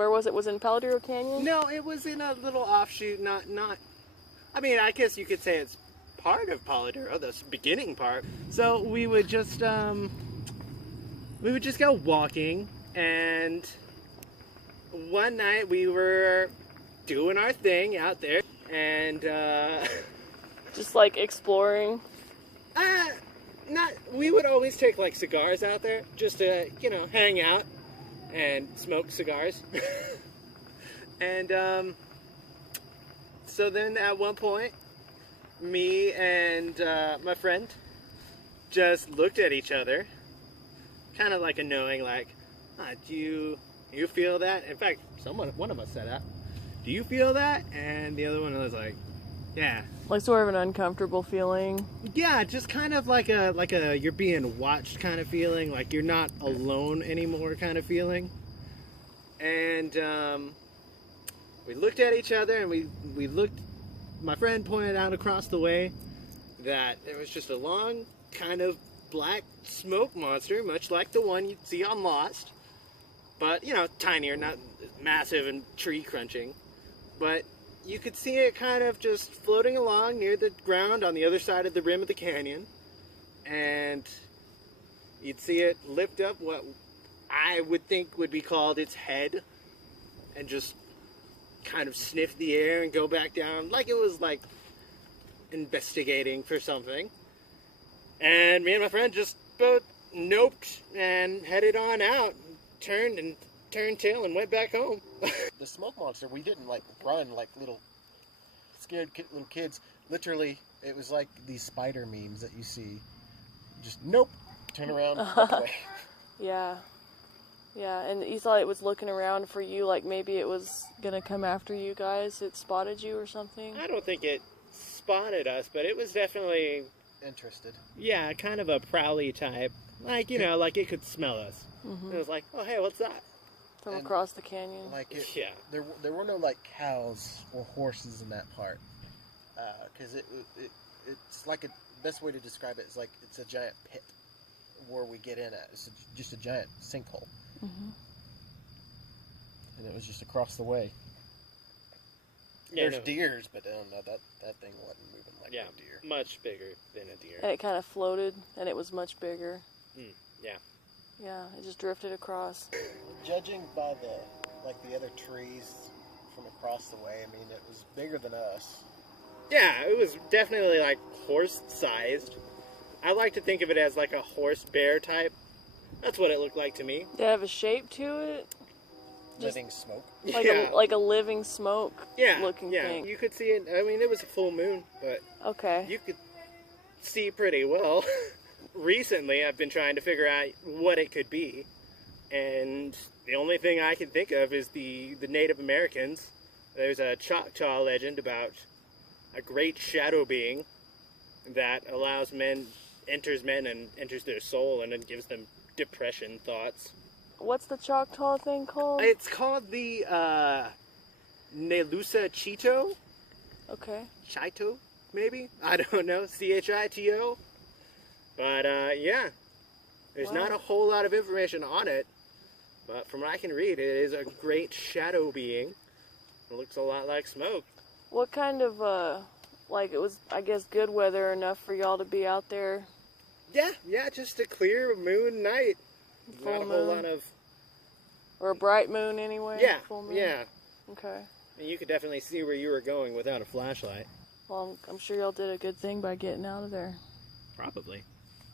Where was it? Was it in Palo Duro Canyon? No, it was in a little offshoot, not. I mean, I guess you could say it's part of Palo Duro, the beginning part. So we would just go walking, and one night we were doing our thing out there, and just like exploring. We would always take like cigars out there just to, hang out and smoke cigars. And so then at one point, me and my friend just looked at each other, kind of like a knowing, like, do you feel that? In fact, one of us said that. Do you feel that? And the other one was like, yeah. Like sort of an uncomfortable feeling. Yeah, just kind of like a you're being watched kind of feeling, like you're not alone anymore kind of feeling. And we looked at each other, and we looked. My friend pointed out across the way that there was just a long kind of black smoke monster, much like the one you'd see on Lost, but tinier, not massive and tree crunching, but you could see it kind of just floating along near the ground on the other side of the rim of the canyon. And you'd see it lift up what I would think would be called its head and just kind of sniff the air and go back down like it was like investigating for something. And me and my friend just both noped and headed on out, turned tail and went back home. The smoke monster, we didn't like run like little scared little kids. Literally, it was like these spider memes that you see. Just nope, turn around, walk away. Yeah, and you thought it was looking around for you, like maybe it was gonna come after you guys. It spotted you or something. I don't think it spotted us, but it was definitely interested. Yeah, kind of a prowly type. Like like it could smell us. Mm-hmm. It was like, oh hey, what's that? From across the canyon. Like yeah. There were no like cows or horses in that part, because it's like best way to describe it is like it's a giant pit where we get in at. It's just a giant sinkhole, and it was just across the way. Yeah, There's deers, but I don't know that thing wasn't moving like a deer. Much bigger than a deer. And it kind of floated, and it was much bigger. Yeah. Yeah, it just drifted across. Judging by the other trees from across the way, I mean, it was bigger than us. Yeah, it was definitely like horse-sized. I like to think of it as like a horse-bear type. That's what it looked like to me. Did it have a shape to it? Living smoke. Like a living smoke looking thing. You could see it. I mean, it was a full moon, but you could see pretty well. Recently, I've been trying to figure out what it could be, and the only thing I can think of is the Native Americans. There's a Choctaw legend about a great shadow being that enters men and enters their soul, and then gives them depression thoughts. What's the Choctaw thing called? It's called the Nalusachito. Okay. Chito, maybe? I don't know. Chito. But, there's not a whole lot of information on it, but from what I can read, it is a great shadow being. It looks a lot like smoke. What kind of, it was, I guess, good weather enough for y'all to be out there? Yeah, just a clear moon night. Full not a moon. Whole lot of... Or a bright moon, anyway? Yeah, full moon? Yeah. Okay. And you could definitely see where you were going without a flashlight. Well, I'm sure y'all did a good thing by getting out of there. Probably.